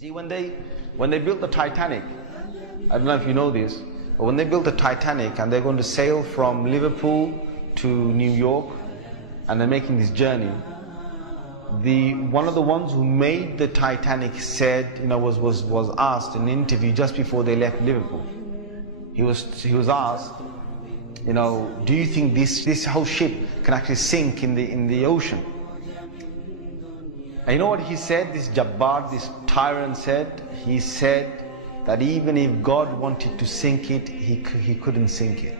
See, when they built the Titanic, I don't know if you know this, but when they built the Titanic and they're going to sail from Liverpool to New York, and they're making this journey, one of the ones who made the Titanic said, was asked in an interview just before they left Liverpool. He was asked, do you think this whole ship can actually sink in the ocean? And you know what he said? This Jabbar, this tyrant said. He said that even if God wanted to sink it, he couldn't sink it.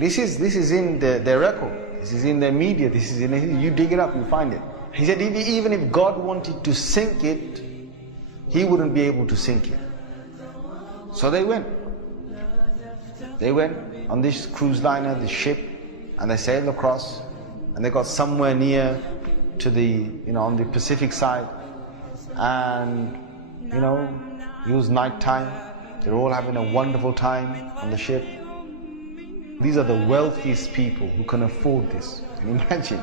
This is in their record. This is in their media. This is you dig it up, you find it. He said even if God wanted to sink it, he wouldn't be able to sink it. So they went. They went on this cruise liner, this ship, and they sailed across, and they got somewhere near to the, on the Pacific side, and it was night time. They were all having a wonderful time on the ship. These are the wealthiest people who can afford this. Can you imagine?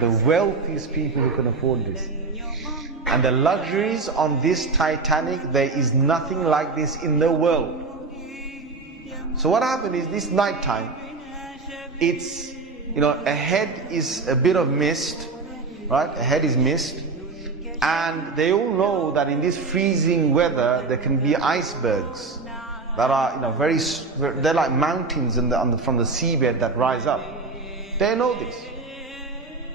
The wealthiest people who can afford this. And the luxuries on this Titanic, there is nothing like this in the world. So what happened is, this night time, it's, ahead is a bit of mist, right? Ahead is mist. And they all know that in this freezing weather, there can be icebergs that are, they're like mountains from the seabed that rise up. They know this.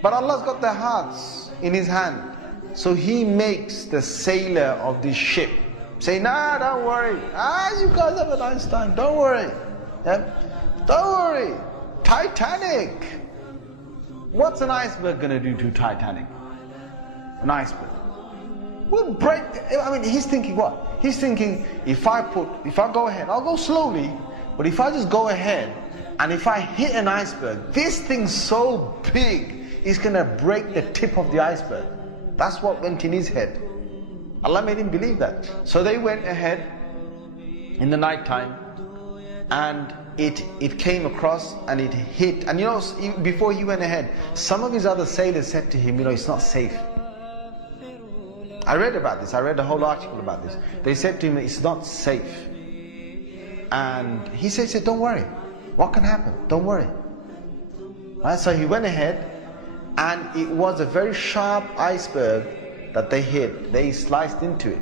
But Allah's got their hearts in His hand. So He makes the sailor of this ship say, nah, don't worry. You guys have a nice time. Don't worry. Yeah? Don't worry. Titanic. What's an iceberg going to do to Titanic? An iceberg will break. He's thinking what? He's thinking, if I go ahead, I'll go slowly, but if I just go ahead, and if I hit an iceberg, this thing's so big, it's going to break the tip of the iceberg. That's what went in his head. Allah made him believe that. So they went ahead in the night time, and it came across and it hit. And before he went ahead, some of his other sailors said to him, it's not safe. I read about this. I read a whole article about this. They said to him, it's not safe. And he said, don't worry. What can happen? Don't worry. Right? So he went ahead, and it was a very sharp iceberg that they hit. They sliced into it.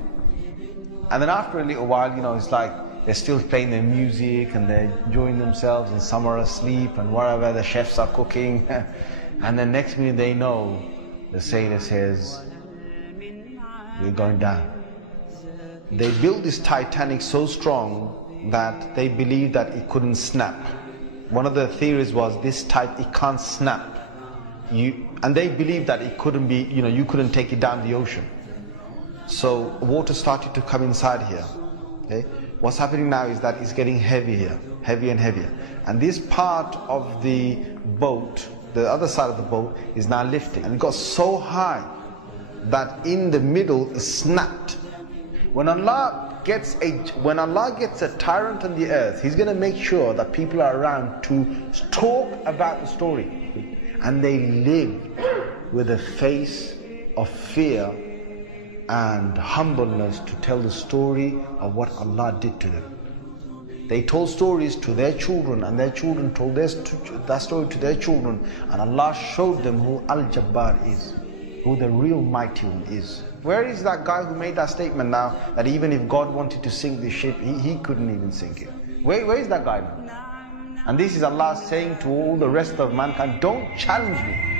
And then after a little while, it's like they're still playing their music and they're enjoying themselves, and some are asleep and wherever the chefs are cooking. And then next minute they know, the sailor says, we're going down. They built this Titanic so strong that they believed that it couldn't snap. One of the theories was it can't snap. And they believed that it couldn't be, you couldn't take it down the ocean. So water started to come inside here. Okay? What's happening now is that it's getting heavier, heavier and heavier. And this part of the boat, the other side of the boat, is now lifting. And it got so high that in the middle it snapped. When Allah gets a tyrant on the earth, He's going to make sure that people are around to talk about the story. And they lived with a face of fear and humbleness to tell the story of what Allah did to them. They told stories to their children, and their children told that story to their children, and Allah showed them who Al-Jabbar is, who the real mighty one is. Where is that guy who made that statement now, that even if God wanted to sink this ship, he couldn't even sink it? Where is that guy now? And this is Allah saying to all the rest of mankind, don't challenge me.